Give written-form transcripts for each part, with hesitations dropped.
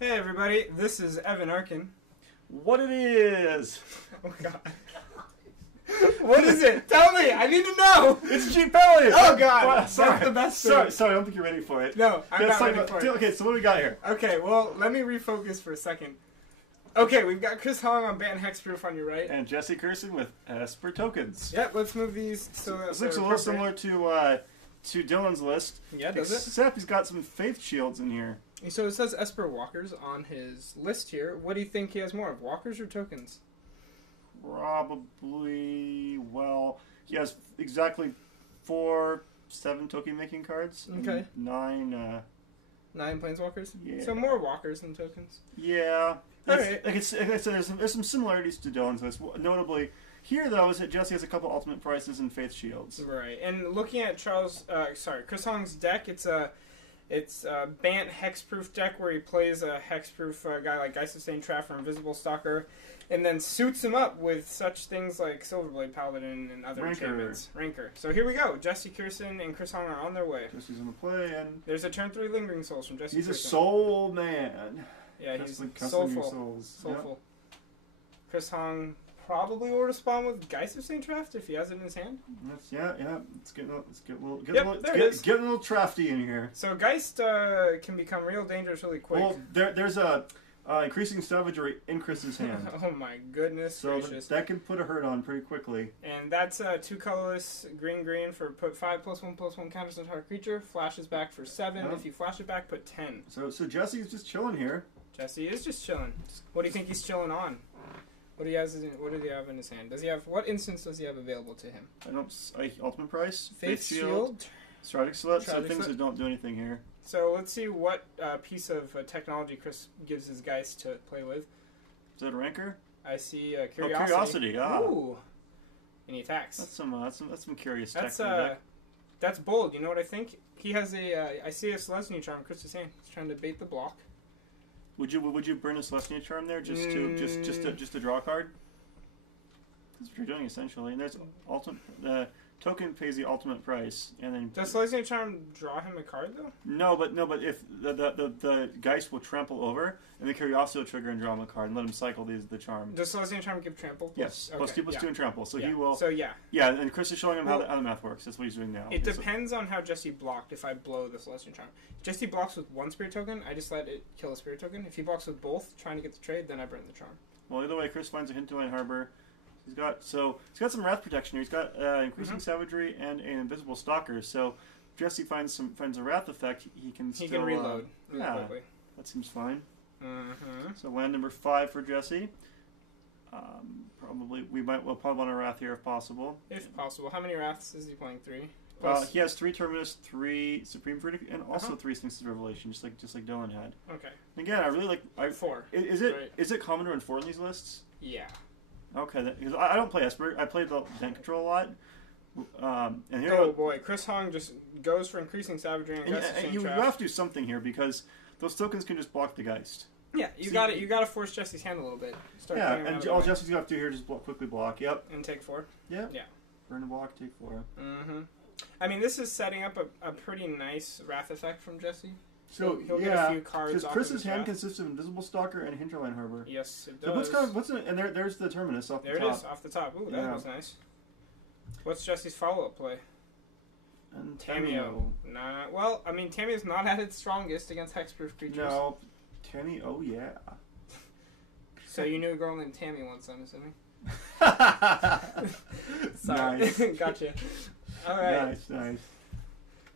Hey everybody, this is Evan Arkin. What it is? Oh god. What is it? Tell me! I need to know! It's G. Peloquin! Oh god! That's the best thing. Sorry, I don't think you're ready for it. No, I'm not ready for it. Okay, so what do we got here? Okay, well, let me refocus for a second. Okay, we've got Chris Hong on Bant Hexproof on your right. And Jesse Kerson with Esper tokens. Yep, let's move these so that this looks a little similar to Dylan's list. Yeah, does it? Except he's got some faith shields in here. So it says Esper walkers on his list here. What do you think he has more of, walkers or tokens? Probably, well, he has exactly 7 token making cards. Okay. 9 planeswalkers? Yeah. So more walkers than tokens? Yeah. Alright. Like I said, there's some similarities to Dylan's list. Notably, here though, is that Jesse has a couple ultimate prices and faith shields. Right. And looking at Chris Hong's deck, it's a Bant Hexproof deck where he plays a Hexproof guy like Geist of St. Trap or Invisible Stalker, and then suits him up with such things like Silverblade Paladin and other enchantments. Ranker. So here we go. Jesse Kerson and Chris Hong are on their way. Jesse's in the play, and there's a turn 3 Lingering Souls from Jesse. He's Kerson. a soul man. Yeah, he's soulful. Soulful. Yep. Chris Hong probably will respond with Geist of St. Trap if he has it in his hand. Yeah. It's getting a little trafty in here. So Geist can become real dangerous really quick. Well, there's a increasing savagery in Chris's hand. Oh my goodness gracious. So that can put a hurt on pretty quickly. And that's 2 colorless green for put 5/+1/+1 counters on target creature. Flashes back for 7. If you flash it back, put 10. So Jesse's just chilling here. Jesse is just chilling. What do you think he's chilling on? What do he have in his hand? What instance does he have available to him? Ultimate price, Faith Shield, Strategic Select, so things that don't do anything here. So let's see what piece of technology Chris gives his guys to play with. Is that a ranker? I see Curiosity. Oh, Curiosity, Ooh. And he attacks. That's some curious tech. That's bold. You know what I think? He has I see a Celestia Charm. Chris is saying he's trying to bait the block. Would you burn a Celestia Charm there just to draw a card? That's what you're doing essentially. And there's ultimate token pays the ultimate price, and then does Celestia Charm draw him a card though? No, but if the Geist will trample over, and the Curiosity will trigger and draw him a card and let him cycle the charm. Does Celestia Charm give trample? Yes, plus 2/2 and trample. So he will. So yeah. Yeah, and Chris is showing him how the math works. That's what he's doing now. It depends on how Jesse blocked. If I blow the Celestia Charm, if Jesse blocks with 1 spirit token, I just let it kill a spirit token. If he blocks with both, trying to get the trade, then I burn the charm. Well, either way, Chris finds a Hinterland Harbor. He's got some wrath protection here. He's got increasing savagery and an invisible stalker. So Jesse finds a wrath effect. He can reload. Really quickly. That seems fine. So land number 5 for Jesse. We'll probably want a wrath here if possible. If possible, how many wraths is he playing? 3. He has 3 Terminus, 3 Supreme Verdict, and also 3 Sphinx's Revelation, just like Dylan had. Okay. Again, I really like 4. Is it common to run 4 in these lists? Yeah. Okay, because I don't play Esper. I play the Bant control a lot. And here boy, Chris Hong just goes for increasing savagery and you have to do something here because those tokens can just block the Geist. Yeah, you got to force Jesse's hand a little bit. And all Jesse's got to do here is just quickly block. Yep. And take 4. Yeah. Yeah. Burn a block, take 4. I mean, this is setting up a pretty nice wrath effect from Jesse. So he'll get a few cards. Because Chris's hand consists of Invisible Stalker and Hinterland Harbor. Yes, it does. So there's the Terminus off the top. There it is, off the top. Ooh, that was nice. What's Jesse's follow-up play? And Tamiyo. Nah, well, I mean, Tamiyo's not at its strongest against hexproof creatures. No, Tammy. Oh yeah. So you knew a girl named Tammy once, I'm assuming. Sorry, nice. Gotcha. All right. Nice.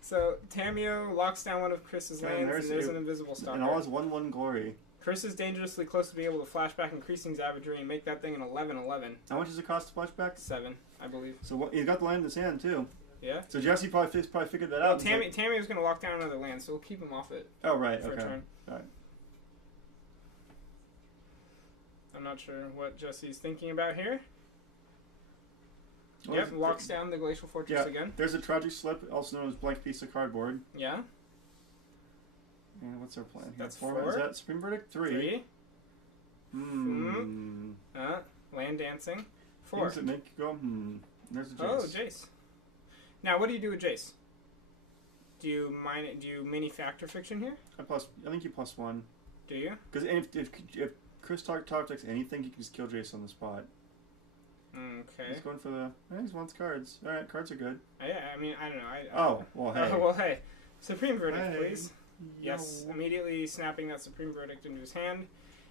So Tamiyo locks down one of Chris's lands, and there's an invisible stalker. And all his 1/1 glory. Chris is dangerously close to being able to flashback increasing savagery and make that thing an 11/11. How much does it cost to flashback? 7, I believe. So he got the land in his hand too. Yeah. So Jesse probably figured that out. Tammy was going to lock down another land, so we'll keep him off it. Oh right. For okay. a turn. All right. I'm not sure what Jesse's thinking about here. Well, yep, locks down the Glacial Fortress again. There's a Tragic Slip, also known as Blank Piece of Cardboard. Yeah. And what's our plan here? That's 4. Is that Supreme Verdict? 3. Land Dancing. 4. Things that make you go, There's a Jace. Oh, Jace. Now, what do you do with Jace? Do you mini factor fiction here? I think you +1. Do you? Because if Chris top decks anything, he can just kill Jace on the spot. Okay. He's going for the... I think he wants cards. Alright, cards are good. Yeah, I mean, I don't know. Oh, well, hey. Well, hey. Supreme Verdict, Hey. please. Yes, immediately snapping that Supreme Verdict into his hand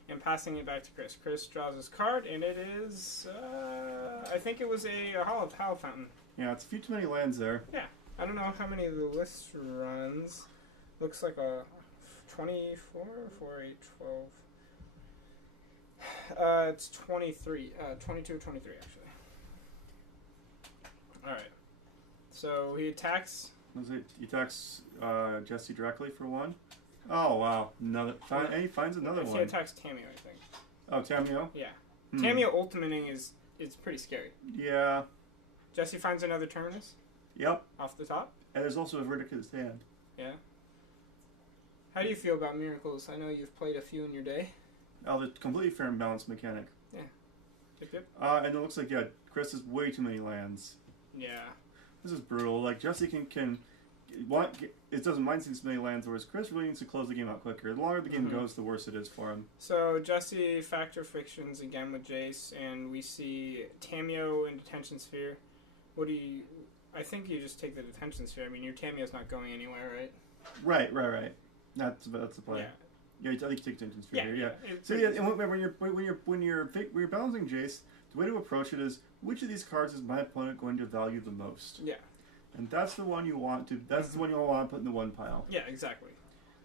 and passing it back to Chris. Chris draws his card, and it is, I think it was a Hollow Fountain. Yeah, it's a few too many lands there. Yeah, I don't know how many the list runs. Looks like a 24, 4, 8, 12. It's 23, 22 or 23 actually. Alright, so he attacks... He attacks Jesse directly for 1. Oh, wow. And he finds another one. He attacks Tamio, I think. Oh, Tamio? Yeah. Tamio ultimating is pretty scary. Yeah. Jesse finds another Terminus? Yep. Off the top? And there's also a verdict in his hand. Yeah. How do you feel about Miracles? I know you've played a few in your day. Oh, the completely fair and balanced mechanic. Yeah. Yep. And it looks like, yeah, Chris has way too many lands. Yeah. This is brutal. Like, Jesse can it doesn't mind seeing so many lands, whereas Chris really needs to close the game out quicker. The longer the game goes, the worse it is for him. So, Jesse factor frictions again with Jace, and we see Tamio in Detention Sphere. I think you just take the Detention Sphere. I mean, your Tamio's not going anywhere, right? Right. That's the play. Yeah, I think you take Detention Sphere here, yeah. So, yeah, and when you're balancing Jace, the way to approach it is, which of these cards is my opponent going to value the most? Yeah. And that's the one you want to. That's the one you want to put in the 1 pile. Yeah, exactly.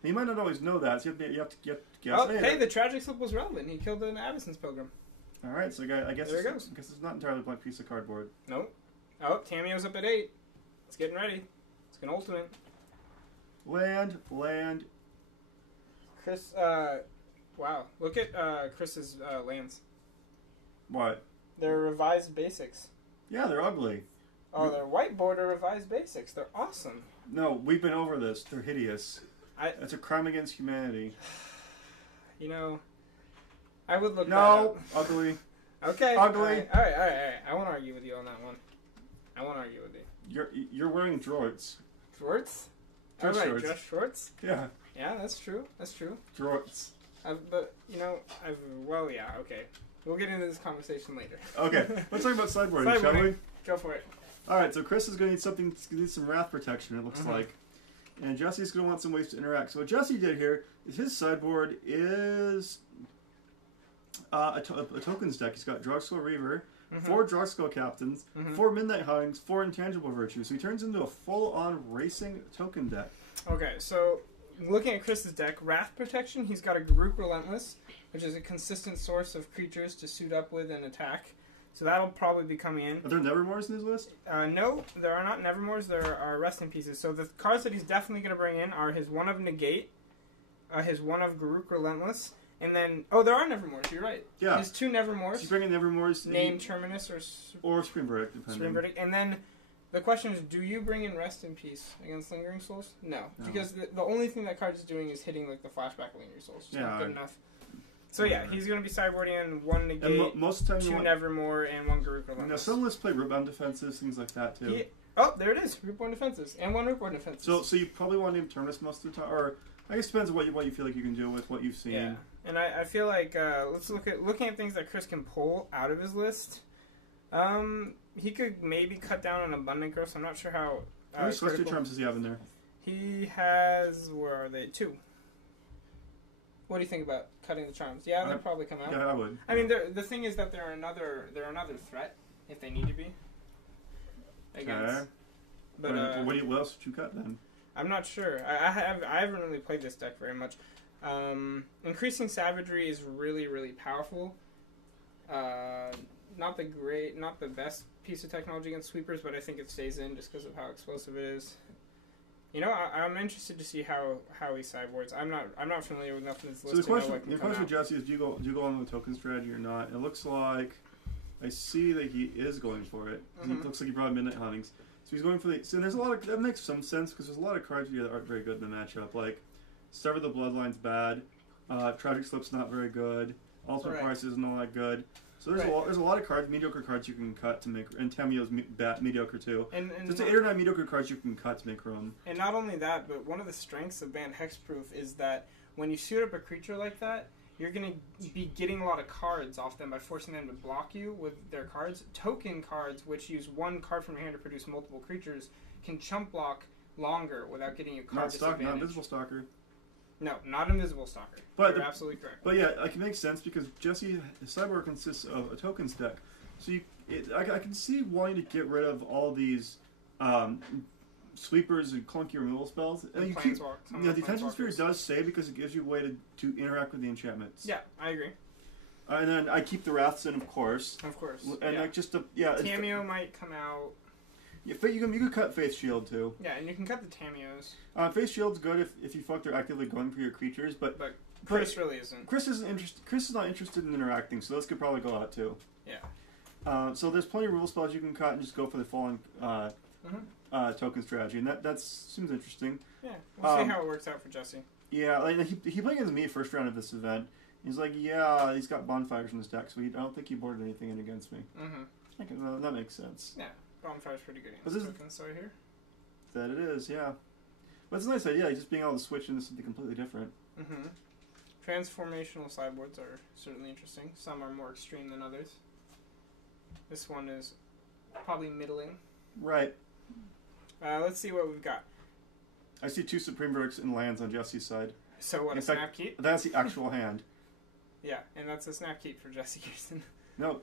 And you might not always know that, so you have to guess. Oh, hey, the tragic slip was relevant. He killed an Avacyn's Pilgrim. All right, so I guess there it goes. I guess it's not entirely a blank piece of cardboard. Nope. Oh, Tamio's up at 8. It's getting ready. It's gonna ultimate. Land. Chris. Wow. Look at Chris's lands. What? They're revised basics. Yeah, they're ugly. Oh, they're white border revised basics. They're awesome. No, we've been over this. They're hideous. That's a crime against humanity. You know, I would look. No, ugly. Okay. Ugly. All right. I won't argue with you on that one. I won't argue with you. You're wearing jorts. Jorts? Dress shorts. Dress shorts? Yeah. Yeah, that's true. Jorts. But you know, yeah, okay. We'll get into this conversation later. Okay, let's talk about sideboarding, shall we? Go for it. Alright, so Chris is going to need some wrath protection, it looks like. And Jesse's going to want some ways to interact. So what Jesse did here is his sideboard is a tokens deck. He's got Drugstore Reaver, 4 Drugstore Captains, 4 Midnight Huntings, 4 Intangible Virtues. So he turns into a full-on racing token deck. Okay, so looking at Chris's deck, Wrath Protection, he's got a Garruk Relentless, which is a consistent source of creatures to suit up with and attack. So that'll probably be coming in. Are there Nevermores in his list? No, there are not Nevermores. There are Resting Pieces. So the cards that he's definitely going to bring in are his 1 of Negate, his 1 of Garruk Relentless, and then... Oh, there are Nevermores. You're right. Yeah. His 2 Nevermores. So you bring in Nevermores. Name Terminus or Supreme Verdict, depending. Supreme Verdict. And then the question is, do you bring in Rest in Peace against Lingering Souls? No. Because the only thing that card is doing is hitting like the flashback Lingering Souls. It's not good enough. So yeah, he's going to be sideboarding in 1 Negate, most time 2 Nevermore, and 1 Garruk Relentless. Now, some lists play Rootbound Defenses, things like that, too. Oh, there it is. Rootborn Defenses. And 1 Rootborn Defenses. So you probably want to name Terminus most of the time, or I guess it depends on what you feel like you can do with what you've seen. Yeah, and I feel like, let's looking at things that Chris can pull out of his list. He could maybe cut down on Abundant Growth. I'm not sure how... How many Celestial Charms does he have in there? He has... Where are they? 2. What do you think about cutting the charms? Yeah, they'll probably come out. Yeah, I would. I mean, the thing is that they're another threat if they need to be. Against. Okay. But what else would you cut then? I'm not sure. I haven't really played this deck very much. Increasing Savagery is really, really powerful. Not the best piece of technology against sweepers, but I think it stays in just because of how explosive it is. You know, I'm interested to see how he sideboards. I'm not familiar with enough of this list. So the question with Jesse is, do you go on with the token strategy or not? It looks like I see that he is going for it. It looks like he brought Midnight Huntings. So he's going for the... So there's a lot of... That makes some sense, because there's a lot of cards here that aren't very good in the matchup. Like, Sever the Bloodline's bad. Tragic Slip's not very good. Ultimate Price isn't all that good. So there's a lot of cards, mediocre cards you can cut to make... And Tamio's mediocre, too. And just 8 or 9 mediocre cards you can cut to make room. And not only that, but one of the strengths of Bant Hexproof is that when you suit up a creature like that, you're going to be getting a lot of cards off them by forcing them to block you with their cards. Token cards, which use one card from your hand to produce multiple creatures, can chump block longer without getting you card disadvantage. Not Invisible Stalker. No, not Invisible Stalker. But you're absolutely correct. But yeah, it makes sense because Jesse Cyborg consists of a tokens deck. So I can see wanting to get rid of all these sweepers and clunky removal spells. And the Attention Sphere does say because it gives you a way to interact with the enchantments. Yeah, I agree. And then I keep the Wraths in, of course. Of course. And yeah. like just Tameo might come out. Yeah, you can cut Faith Shield too. Yeah, and you can cut the Tameos. Faith Shield's good if you feel like they're actively going for your creatures, but Chris really isn't. Chris isn't interested. Chris is not interested in interacting, so those could probably go out too. Yeah. So there's plenty of removal spells you can cut and just go for the full-on token strategy, and that seems interesting. Yeah, we'll see how it works out for Jesse. Yeah, like he played against me first round of this event. He's like, yeah, he's got bonfires in his deck, so I don't think he boarded anything in against me. Mm-hmm. That makes sense. Yeah, bonfire's pretty good. So here. That it is, yeah. But it's a nice idea, just being able to switch into something completely different. Mm-hmm. Transformational sideboards are certainly interesting. Some are more extreme than others. This one is probably middling. Right. Let's see what we've got. I see 2 Supreme Verdicts and lands on Jesse's side. So what, a snap keep? That's the actual hand. Yeah, and that's a snap keep for Jesse Kerson. No,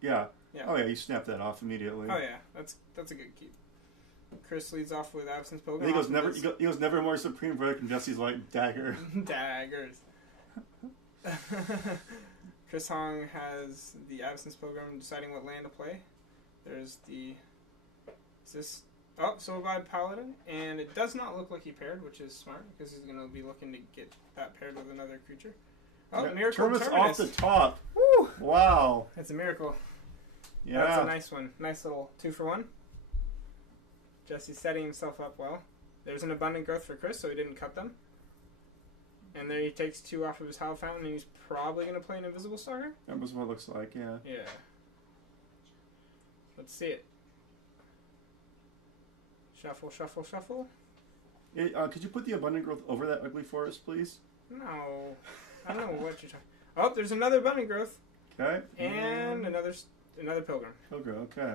yeah. Oh yeah, you snap that off immediately. Oh yeah, that's a good keep. Chris leads off with Absence Pilgrim. He goes never more Supreme Verdict, and Jesse's like, dagger. Daggers. Chris Hong has the Absence Pilgrim deciding what land to play. There's the... Is this... Oh, Soulblind Paladin. And it does not look like he paired, which is smart, because he's going to be looking to get that paired with another creature. Oh, yeah, Miracle Terminus off the top. Woo! Wow. That's a miracle. Yeah. That's a nice one. Nice little 2-for-1. Jesse's setting himself up well. There's an Abundant Growth for Chris, so he didn't cut them. And there he takes 2 off of his Hollow Fountain, and he's probably going to play an Invisible Stalker? That was what it looks like, yeah. Yeah. Let's see it. Shuffle, shuffle, shuffle. Yeah, could you put the Abundant Growth over that Ugly Forest, please? No. I don't know what you're talking... Oh, there's another Abundant Growth. Okay. And another Pilgrim. Pilgrim, okay.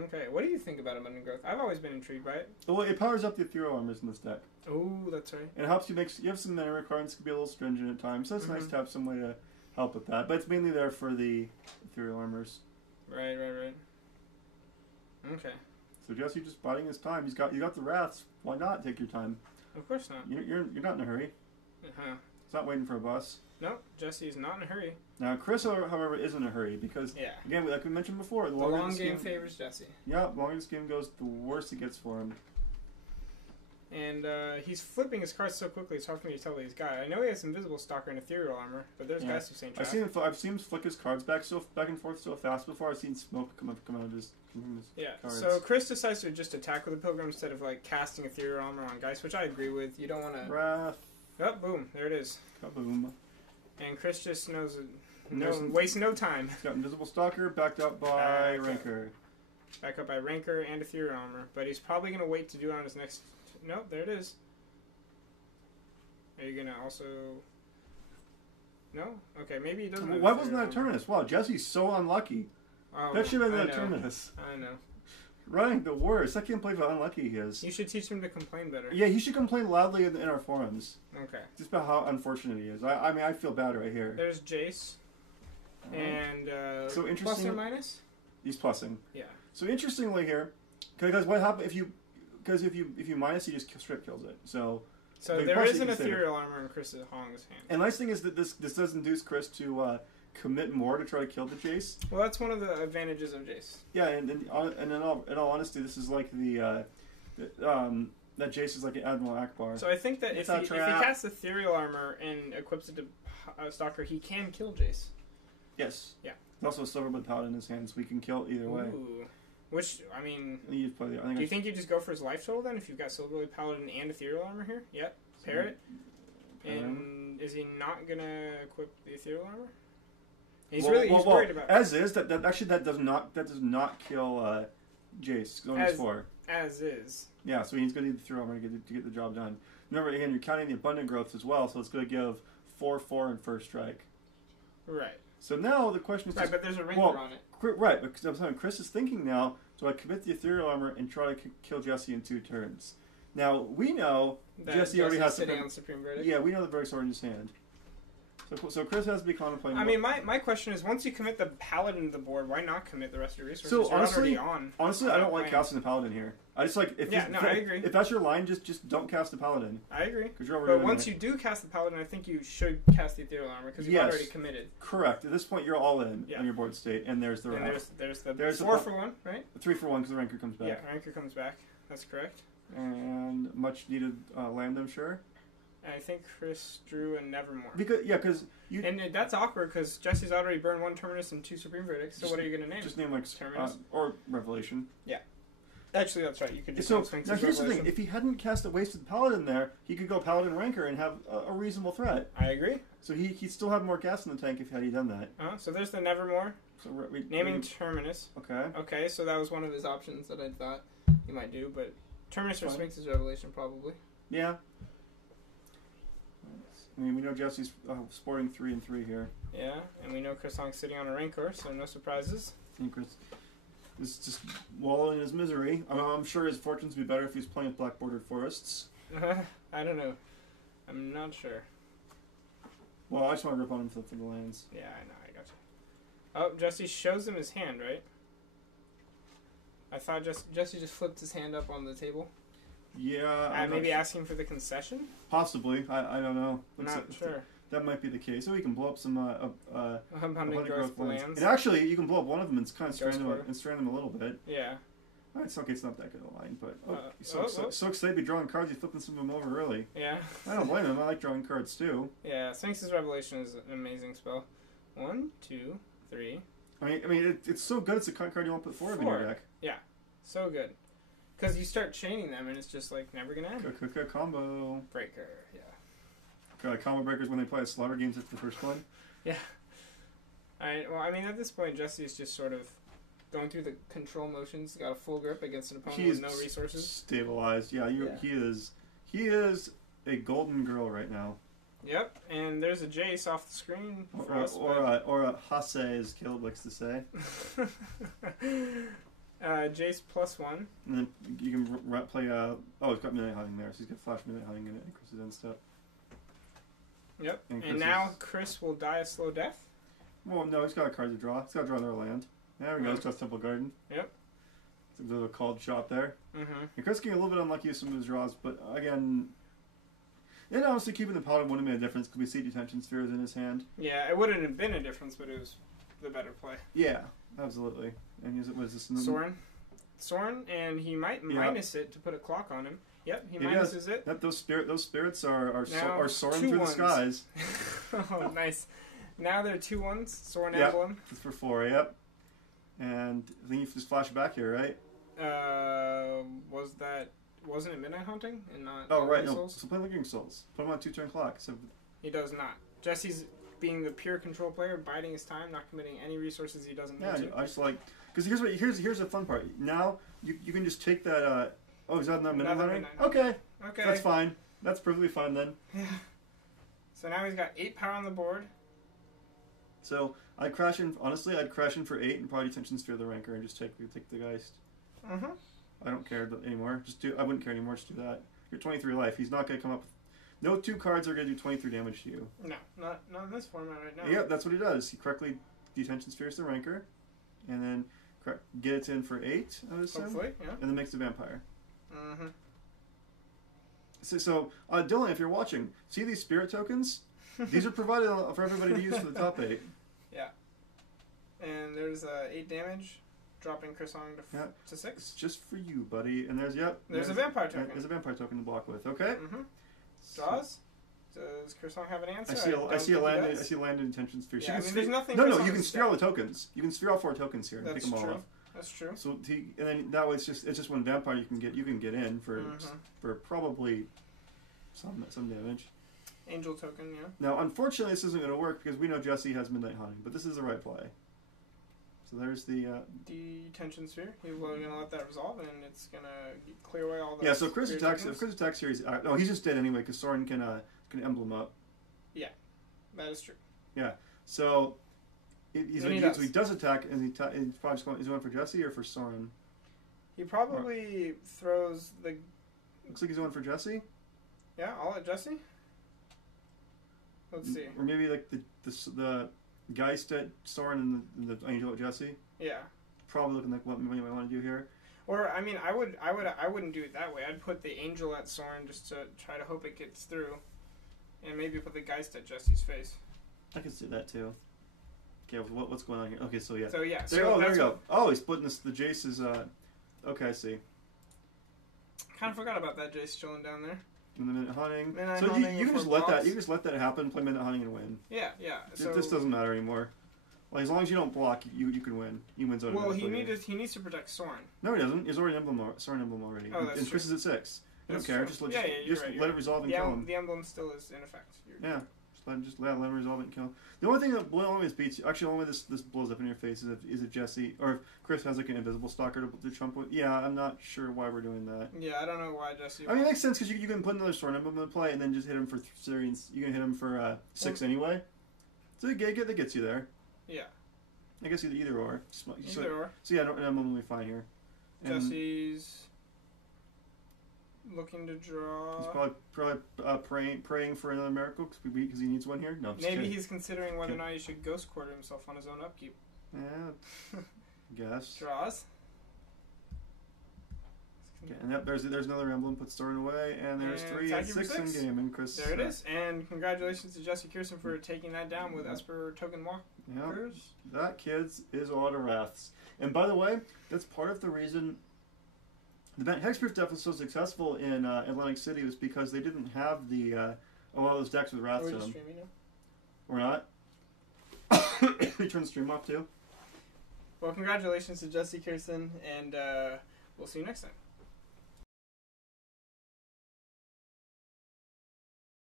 Okay, what do you think about Abundant Growth? I've always been intrigued by it. Well, it powers up the Ethereal Armors in this deck. Oh, that's right. And it helps you you have some mana requirements that can be a little stringent at times, so it's nice to have some way to help with that. But it's mainly there for the Ethereal Armors. Right. Okay. So Jesse just biding his time. You got the Wraths. Why not take your time? Of course not. You're not in a hurry. It's not waiting for a bus. No, Jesse's not in a hurry. Now Chris, however, is in a hurry because again, like we mentioned before, the long game favors Jesse. Yeah, the longer this game goes, the worse it gets for him. And he's flipping his cards so quickly, it's hard for me to tell what he's got. I know he has Invisible Stalker and Ethereal Armor, but there's guys who've seen trap. I've seen him flick his cards back and forth so fast before. I've seen smoke come out of his cards. So Chris decides to just attack with a Pilgrim instead of like casting Ethereal Armor on Geist, which I agree with. You don't want to... Wrath. Oh, boom. There it is. Kaboom. And Chris just knows... Waste no time. He's got Invisible Stalker backed up by Rancor. Back up by Rancor and Ethereal Armor. But he's probably going to wait to do it on his next... Nope, there it is. Are you going to also... No? Okay, maybe he doesn't... Why wasn't that a Terminus? Wow, Jesse's so unlucky. Oh, that should have been a Terminus. I know. Running the worst. I can't believe how unlucky he is. You should teach him to complain better. Yeah, he should complain loudly in our forums. Okay. Just about how unfortunate he is. I mean, I feel bad right here. There's Jace. And so interesting. Plus or minus? He's plussing. Yeah. So interestingly here, because what happens if you minus, he just strip kills it. So there is an Ethereal Armor in Chris Hong's hand. And the nice thing is that this does induce Chris to commit more to try to kill the Jace. Well, that's one of the advantages of Jace. Yeah, and in all honesty, this is like that Jace is like an Admiral Akbar. So I think that if he casts Ethereal Armor and equips it to Stalker, he can kill Jace. Yes. Yeah. There's also a Silverblood Paladin in his hand, so we can kill either way. Ooh. Which, I mean... Do you think you just go for his life total then, if you've got Silverblood Paladin and Ethereal Armor here? Yep. Pair it. And is he not going to equip the Ethereal Armor? He's worried about... As is, that does not kill Jace. Going as 4. As is. Yeah, so he's going to need the Ethereal Armor to get the job done. Remember, again, you're counting the abundant growth as well, so it's going to give 4/4 and first strike. Right. So now the question is... Right, but there's a ranger on it. Right, because I'm saying Chris is thinking now, do I commit the ethereal armor and try to kill Jesse in 2 turns? Now, we know Jesse already has... sitting on Supreme Verdict. Yeah, we know the very sword in his hand. So Chris has to be contemplating... I mean, my question is, once you commit the Paladin to the board, why not commit the rest of your resources? So You're already honestly, I don't like casting the Paladin here. I just like... I agree. If that's your line, just don't cast the Paladin. I agree. You're but once you do cast the Paladin, I think you should cast the Ethereal Armor, because you've already committed. Correct. At this point, you're all in on your board state, and there's the rest. There's the 4-for-1, right? 3-for-1, because the Ranker comes back. Yeah, Ranker comes back. That's correct. And much needed land, I'm sure. I think Chris drew a Nevermore. Because you... And that's awkward, because Jesse's already burned 1 Terminus and 2 Supreme Verdicts, so what are you going to name? Just name, like, Terminus. Or Revelation. Yeah. Actually, that's right. You could just now here's the thing. If he hadn't cast a wasted Paladin there, he could go Paladin Ranker and have a reasonable threat. I agree. So he'd still have more gas in the tank if had he done that. So there's the Nevermore. So naming Terminus. Okay. Okay, so that was one of his options that I thought he might do, but Terminus or Sphinx's Revelation, probably. Yeah. I mean, we know Jesse's sporting 3 and 3 here. Yeah, and we know Chris Hong's sitting on a Rancor, so no surprises. And Chris is just wallowing in his misery. I'm sure his fortunes would be better if he was playing with black bordered forests. I don't know. I'm not sure. Well, I just want to rip on him for the lands. Yeah, I know. I got you. Oh, Jesse shows him his hand, right? I thought Jesse just flipped his hand up on the table. Yeah. Maybe asking for the concession? Possibly. I don't know. Not sure. That might be the case. So we can blow up some abundant growth lands. And actually, you can blow up one of them and kind of strand them a little bit. Yeah. It's okay. It's not that good a line, but so excited to be drawing cards. He's flipping some of them over early. Yeah. I don't blame him. I like drawing cards too. Yeah. Sphinx's Revelation is an amazing spell. 1, 2, 3. I mean, it's so good. It's a card you want to put 4 in your deck. Yeah. So good. Because you start chaining them, and it's just like never gonna end. Combo breaker, yeah. Combo breakers when they play slaughter games. That's the first one. Yeah. Well, I mean, at this point, Jesse is just sort of going through the control motions. Got a full grip against an opponent with no resources. Stabilized. Yeah, he is a golden girl right now. Yep, and there's a Jace off the screen for us. Or a Hase, as Caleb likes to say. Jace +1. And then you can play it's got Midnight Hunting there, so he's got Flash Midnight Hunting in it, and Chris's end step. Yep, and now Chris will die a slow death? Well, no, he's got a card to draw. He's got to draw another land. There we go, he's got Temple Garden. Yep. It's a bit of a called shot there. Mm-hmm. And Chris getting a little bit unlucky with some of his draws, but again... And honestly, keeping the Paladin wouldn't have made a difference because we see Detention Spheres in his hand. Yeah, it wouldn't have been a difference, but it was the better play. Yeah, absolutely. And was this Soren, and he might minus it to put a clock on him. Yep, he minuses it. Those spirits are soaring through the skies. Oh, nice. Now they're 2/1s. Soren emblem. That's for 4. Yep. And I think you just flash back here, right? Wasn't it Midnight Hunting and not? Oh right, no. So play Lingering Souls. Put him on 2-turn clock. So he does not. Jesse's being the pure control player, biding his time, not committing any resources he doesn't need to. I just like because here's the fun part. Now you can just take that. Is that not Midnight Hunting? Okay, that's fine. That's perfectly fine then. Yeah. So now he's got 8 power on the board. So I'd crash in. Honestly, I'd crash in for 8 and probably Detention Sphere the Ranker and just take the Geist. Mm-hmm. I don't care anymore. I wouldn't care anymore. Just do that. You're 23 life. He's not going to come up with... No 2 cards are going to do 23 damage to you. No, not in this format right now. Yeah, that's what he does. He correctly Detention Spheres the Ranker, and then get it in for 8, I would assume. Hopefully, yeah. And then makes the Vampire. Mm-hmm. So Dylan, if you're watching, see these spirit tokens? These are provided for everybody to use for the top 8. Yeah. And there's 8 damage. Dropping Chris Hong to 6. It's just for you, buddy. And there's a vampire token. There's a vampire token to block with. Okay. Mm-hmm. Draws. Does Chris Hong have an answer? I see a land Intention Sphere. Yeah, there's nothing. No, you can sphere all the tokens. You can sphere all 4 tokens here and pick them all off. That's true. So and then that way it's just one vampire you can get in for probably some damage. Angel token, yeah. Now, unfortunately, this isn't going to work because we know Jesse has Midnight Hunting, but this is the right play. So there's the detention sphere. He's gonna let that resolve, and it's gonna clear away all the. Yeah. So Chris attacks. If Chris attacks here, he's just dead anyway because Soren can emblem up. Yeah, that is true. Yeah. So he does attack, and he's probably just going for Jesse or for Soren. He probably throws the. Looks like he's going for Jesse. Yeah, I'll let Jesse. Let's see. Or maybe like the Geist at Soren and the Angel at Jesse. Yeah. Probably looking like what we might want to do here. Or I mean, I wouldn't do it that way. I'd put the Angel at Soren just to try to hope it gets through, and maybe put the Geist at Jesse's face. I can see that too. Okay, what's going on here? Okay, so yeah. So yeah. There we go. Oh, he's splitting the Jace is. Okay, I see. Kind of forgot about that Jace chilling down there. And the minute hunting. So you can just let that. You can just let that happen. Play minute hunting and win. Yeah. So this doesn't matter anymore. Well, as long as you don't block, you can win. He wins automatically. Well, he needs to protect Soren. No, he doesn't. He's already Soren emblem already. Oh, that's and true. Chris is at 6. You don't care. True. Just let it resolve and kill him. The emblem still is in effect. Yeah. Just let him resolve it and kill him. The only thing that only beats you, actually, only this blows up in your face is if Jesse or if Chris has like an invisible stalker to trump with. Yeah, I'm not sure why we're doing that. Yeah, I don't know why Jesse. I mean, it makes sense because you can put another Soren emblem in play and then just hit him for 3. You can hit him for 6 anyway. So that gets you there. Yeah. I guess either or. Either or. So yeah, an emblem will be fine here. And Jesse's looking to draw. He's probably praying for another miracle because he needs one here. No, maybe he's considering whether or not he should ghost quarter himself on his own upkeep. Yeah, guess. Draws. Okay, and there's another emblem. Puts Soren away, and there's 3 and 6 in game. And Chris. There it is. And congratulations to Jesse Kerson for taking that down with Esper token walkers. Yeah, that kids is a lot of wraths. And by the way, that's part of the reason the Bant Hexproof deck was so successful in Atlantic City was because they didn't have a lot of those decks with wraths in them. Streaming now? Or not? You turn the stream off too. Well, congratulations to Jesse Kerson, and we'll see you next time.